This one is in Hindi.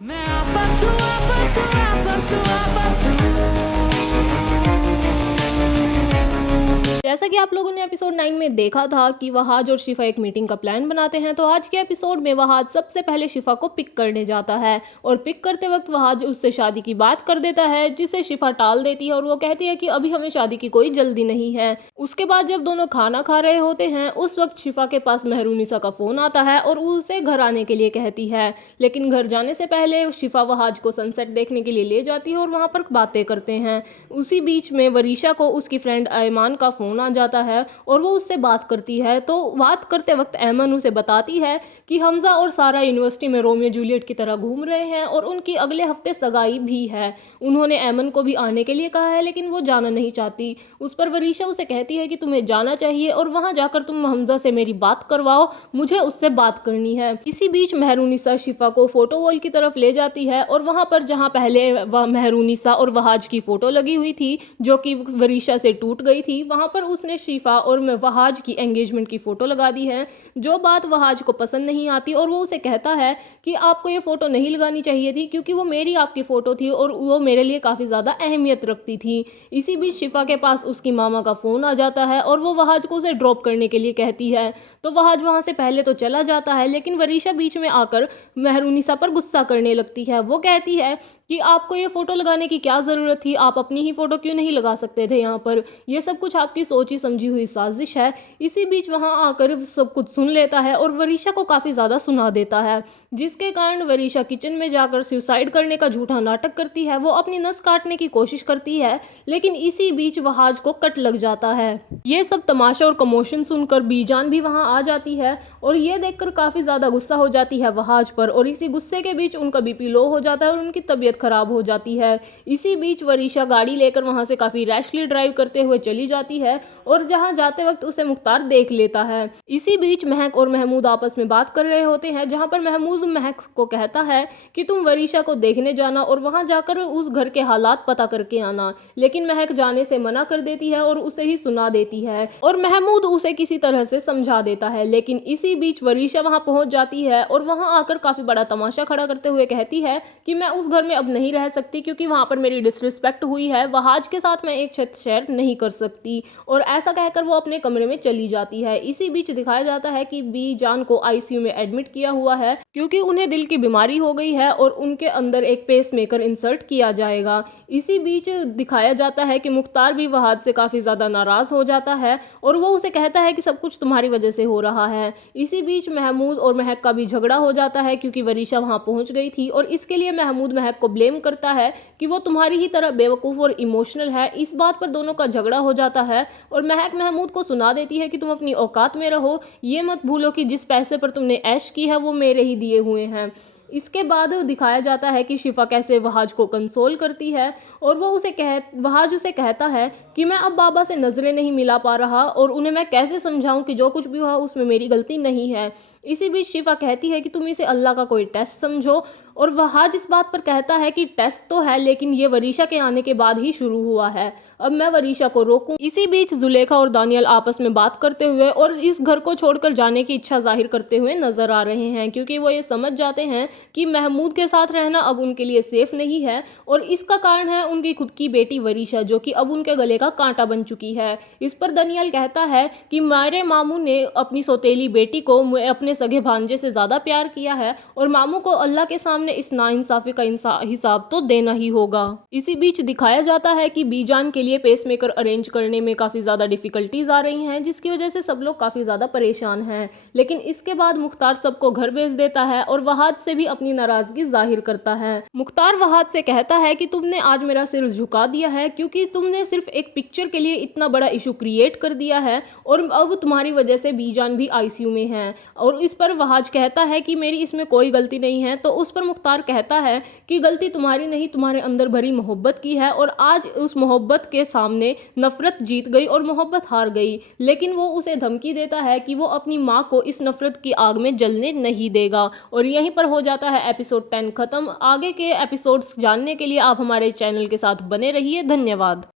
मैं आप जैसा कि आप लोगों ने एपिसोड 9 में देखा था कि वहाज और शिफा एक मीटिंग का प्लान बनाते हैं, तो आज के एपिसोड में वहाज सबसे पहले शिफा को पिक करने जाता है और पिक करते वक्त वहाज उससे शादी की बात कर देता है, जिसे शिफा टाल देती है और वो कहती है कि अभी हमें शादी की कोई जल्दी नहीं है। उसके बाद जब दोनों खाना खा रहे होते हैं उस वक्त शिफा के पास मेहरुनिसा का फोन आता है और उसे घर आने के लिए कहती है, लेकिन घर जाने से पहले शिफा वहाज को सनसेट देखने के लिए ले जाती है और वहाँ पर बातें करते हैं। उसी बीच में वरीशा को उसकी फ्रेंड ऐमान का फोन आ जाता है और वो उससे बात करती है, तो बात करते वक्त ऐमन उसे बताती है कि हमजा और सारा यूनिवर्सिटी में रोमियो जूलियट की तरह घूम रहे हैं और उनकी अगले हफ्ते सगाई भी है। उन्होंने ऐमन को भी आने के लिए कहा है लेकिन वो जाना नहीं चाहती। उस पर वरीशा उसे कहती है कि तुम्हें जाना चाहिए और वहां जाकर तुम हमजा से मेरी बात करवाओ, मुझे उससे बात करनी है। इसी बीच मेहरुनिसा शिफा को फोटो वॉल की तरफ ले जाती है और वहां पर जहां पहले वह मेहरुनिसा और वहाज की फोटो लगी हुई थी जो कि वरीशा से टूट गई थी, वहां पर उसने शिफा और वहाज की एंगेजमेंट की फोटो लगा दी है, जो बात वहाज को पसंद नहीं आती और वो उसे कहता है कि आपको ये फोटो नहीं लगानी चाहिए थी क्योंकि वो मेरी आपकी फोटो थी और वो मेरे लिए काफ़ी ज़्यादा अहमियत रखती थी। इसी बीच शिफा के पास उसकी मामा का फ़ोन आ जाता है और वो वहाज को उसे ड्रॉप करने के लिए कहती है, तो वहाज वहाँ से पहले तो चला जाता है लेकिन वरीशा बीच में आकर मेहरुनिसा पर गुस्सा करने लगती है। वो कहती है कि आपको ये फ़ोटो लगाने की क्या ज़रूरत थी, आप अपनी ही फ़ोटो क्यों नहीं लगा सकते थे यहाँ पर, ये सब कुछ आपकी सोची समझी हुई साजिश है। इसी बीच वहाँ आकर सब कुछ सुन लेता है और वरीशा को काफ़ी ज़्यादा सुना देता है, जिसके कारण वरीशा किचन में जाकर सुसाइड करने का झूठा नाटक करती है। वो अपनी नस काटने की कोशिश करती है लेकिन इसी बीच वहाज को कट लग जाता है। ये सब तमाशा और कमोशन सुनकर बीजान भी वहाँ आ जाती है और ये देखकर काफ़ी ज़्यादा गुस्सा हो जाती है वहाज पर और इसी गुस्से के बीच उनका बीपी लो हो जाता है और उनकी तबीयत खराब हो जाती है। इसी बीच वरीशा गाड़ी लेकर वहाँ से काफ़ी रैशली ड्राइव करते हुए चली जाती है और जहाँ जाते वक्त उसे मुख्तार देख लेता है। इसी बीच महक और महमूद आपस में बात कर रहे होते हैं, जहाँ पर महमूद महक को कहता है कि तुम वरीशा को देखने जाना और वहाँ जाकर उस घर के हालात पता करके आना, लेकिन महक जाने से मना कर देती है और उसे ही सुना देती है और महमूद उसे किसी तरह से समझा देता है। लेकिन इसी बीच वरीशा वहाँ पहुँच जाती है और वहाँ आकर काफ़ी बड़ा तमाशा खड़ा करते हुए कहती है कि मैं उस घर में अब नहीं रह सकती क्योंकि वहाँ पर मेरी डिसरिस्पेक्ट हुई है, वहाज के साथ मैं एक छत शेयर नहीं कर सकती, और ऐसा कहकर वो अपने कमरे में चली जाती है। इसी बीच दिखाया जाता है कि बी जान को आईसीयू में एडमिट किया हुआ है क्योंकि उन्हें दिल की बीमारी हो गई है और उनके अंदर एक पेसमेकर इंसर्ट किया जाएगा। इसी बीच दिखाया जाता है कि मुख्तार भी वहाज से काफ़ी ज़्यादा नाराज़ हो जाता है और वो उसे कहता है कि सब कुछ तुम्हारी वजह से हो रहा है। इसी बीच महमूद और महक का भी झगड़ा हो जाता है क्योंकि वरीशा वहाँ पहुँच गई थी और इसके लिए महमूद महक को ब्लेम करता है कि वो तुम्हारी ही तरह बेवकूफ़ और इमोशनल है। इस बात पर दोनों का झगड़ा हो जाता है और महक महमूद को सुना देती है कि तुम अपनी औकात में रहो, ये मत भूलो कि जिस पैसे पर तुमने ऐश की है वो मेरे ही दिए हुए हैं। इसके बाद दिखाया जाता है कि शिफा कैसे वहाज को कंसोल करती है और वहाज उसे कहता है कि मैं अब बाबा से नज़रें नहीं मिला पा रहा और उन्हें मैं कैसे समझाऊं कि जो कुछ भी हुआ उसमें मेरी गलती नहीं है। इसी बीच शिफा कहती है कि तुम इसे अल्लाह का कोई टेस्ट समझो और वहाज इस बात पर कहता है कि टेस्ट तो है लेकिन ये वरीशा के आने के बाद ही शुरू हुआ है, अब मैं वरीशा को रोकूं। इसी बीच जुलेखा और दानियल आपस में बात करते हुए और इस घर को छोड़कर जाने की इच्छा जाहिर करते हुए नजर आ रहे हैं क्योंकि वो ये समझ जाते हैं कि महमूद के साथ रहना अब उनके लिए सेफ नहीं है और इसका कारण है उनकी खुद की बेटी वरीशा जो कि अब उनके गले का कांटा बन चुकी है। इस पर दानियल कहता है कि मेरे मामू ने अपनी सौतेली बेटी को अपने सगे भांजे से ज़्यादा प्यार किया है और मामू को अल्लाह के सामने इस नाइंसाफी का हिसाब तो देना ही होगा। इसी बीच दिखाया जाता है कि बीजान के लिए पेसमेकर अरेंज करने में काफ़ी ज़्यादा डिफ़िकल्टीज आ रही हैं जिसकी वजह से सब लोग काफ़ी ज़्यादा परेशान हैं, लेकिन इसके बाद मुख्तार सबको घर भेज देता है और वहाज से भी अपनी नाराज़गी जाहिर करता है। मुख्तार वहाज से कहता है कि तुमने आज मेरा सिर झुका दिया है क्योंकि तुमने सिर्फ एक पिक्चर के लिए इतना बड़ा इशू क्रिएट कर दिया है और अब तुम्हारी वजह से बीजान भी आईसीयू में है। और इस पर वहाज कहता है कि मेरी इसमें कोई गलती नहीं है, तो उस पर मुख्तार कहता है कि गलती तुम्हारी नहीं, तुम्हारे अंदर भरी मोहब्बत की है और आज उस मोहब्बत के सामने नफरत जीत गई और मोहब्बत हार गई। लेकिन वो उसे धमकी देता है कि वो अपनी माँ को इस नफरत की आग में जलने नहीं देगा। और यहीं पर हो जाता है एपिसोड 10 खत्म। आगे के एपिसोड्स जानने के लिए आप हमारे चैनल के साथ बने रहिए। धन्यवाद।